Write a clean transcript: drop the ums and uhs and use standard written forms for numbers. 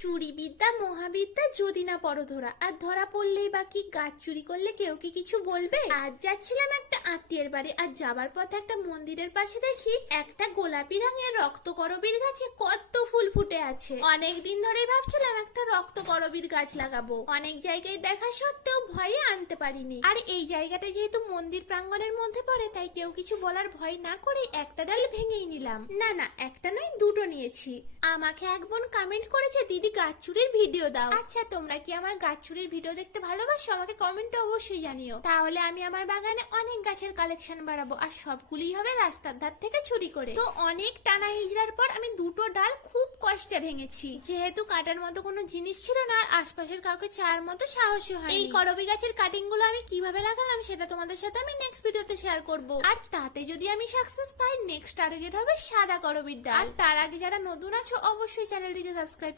চুরি বিদ্যা মহাবিদ্যা যদি না পড়ো ধরা, আর ধরা পড়লেই বা কি, গাছ চুরি করলে কেউ কি কিছু বলবে? আজ যাচ্ছিলাম একটা আত্মীয়ের বাড়ি, আর যাবার পথে একটা মন্দিরের পাশে দেখি একটা গোলাপি রঙের রক্তকরবীর গাছে কত ফুল ফুটে আছে। অনেকদিন ধরে ভাবছিলাম একটা রক্তকরবীর গাছ লাগাবো, অনেক জায়গায় দেখা সত্ত্বেও ভয়ে আনতে পারিনি। আর এই জায়গাটা যেহেতু মন্দির প্রাঙ্গণের মধ্যে পড়ে, তাই কেউ কিছু বলার ভয় না করে একটা ডাল ভেঙেই নিলাম। না না, একটা নয় দুটো নিয়েছি। আমাকে এক বোন কমেন্ট করেছে, দিদি গাছ চুরির ভিডিও দাও। আচ্ছা, তোমরা কি আমার গাছ চুরির ভিডিও দেখতে ভালোবাসো? আমাকে কমেন্টে অবশ্যই জানিও, তাহলে আমি আমার বাগানে অনেক গাছের কালেকশন বাড়াবো, আর সবগুলোই হবে রাস্তার ধার থেকে চুরি করে। তো অনেক টানা হিজড়ার পর আমি দুটো ডাল খুব কষ্টে ভেঙেছি, যেহেতু কাটার মতো কোনো জিনিস ছিল না, আর আশপাশের কাউকে চাওয়ার মতো সাহসী হয়। এই করবী গাছের কাটিং গুলো আমি কিভাবে লাগালাম সেটা তোমাদের সাথে আমি নেক্সট ভিডিওতে শেয়ার করব, আর তাতে যদি আমি সাকসেস পাই নেক্সট টার্গেট হবে সাদা করবীর ডাল। আর তার আগে যারা নতুন আছো অবশ্যই চ্যানেলটিকে সাবস্ক্রাইব